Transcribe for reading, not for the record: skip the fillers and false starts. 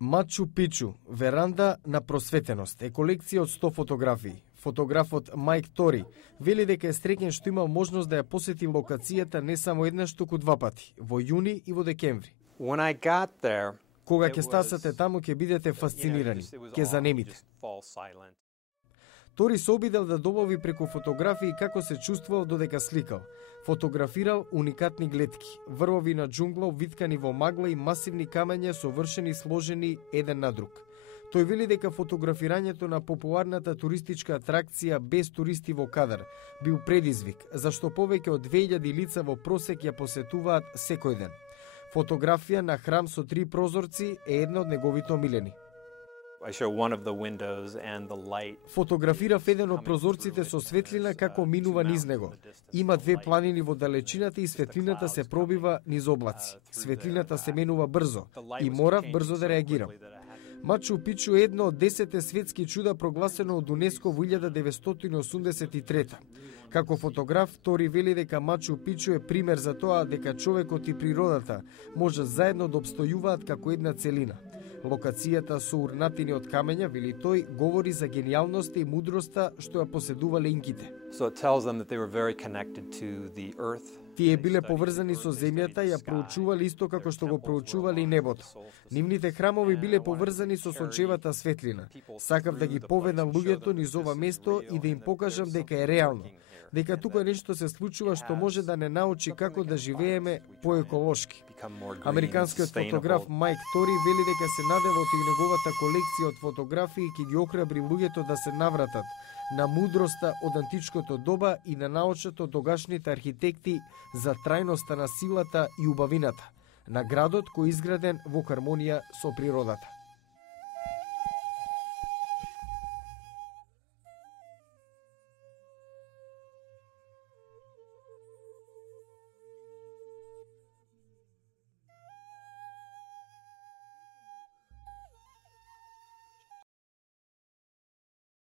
Мачу Пичу, веранда на просветеност, е колекција од 100 фотографии. Фотографот Мајк Тори вели дека е среќен што има можност да ја посети локацијата не само еднаш, туку два пати, во јуни и во декември. Кога ќе стасате таму, ќе бидете фасцинирани, ќе занемите. Тори се обидел да добави преку фотографии како се чувствувал додека сликал. Фотографирал уникатни гледки, врвови на џунгла обвиткани во магла и масивни камења совршени сложени еден на друг. Тој вели дека фотографирањето на популарната туристичка атракција без туристи во кадар бил предизвик, зашто повеќе од 2000 лица во просек ја посетуваат секој ден. Фотографија на храм со 3 прозорци е една од неговите омилени. Фотографирав еден од прозорците со светлина како минува низ него. Има 2 планини во далечината и светлината се пробива низ облаци. Светлината се менува брзо и морав брзо да реагирам. Мачу Пичу е едно од 10 светски чуда прогласено од УНЕСКО во 1983. Како фотограф, Тори вели дека Мачу Пичу е пример за тоа дека човекот и природата може заедно да обстојуваат како една целина. Локацијата со урнатини од камења, вели тој, говори за генијалноста и мудроста што ја поседувале инките. Тие биле поврзани со земјата и ја проучувале исто како што го проучувале и небото. Нивните храмови биле поврзани со сончевата светлина. Сакав да ги поведам луѓето низ ова место и да им покажам дека е реално, дека тука нешто се случува што може да не научи како да живееме поеколошки. Американскиот фотограф Мајк Тори вели дека се надева од неговата колекција од фотографии ќе ги охрабри луѓето да се навратат на мудроста од античкото доба и да научат од тогашните архитекти за трајноста на силата и убавината на градот кој е изграден во хармонија со природата.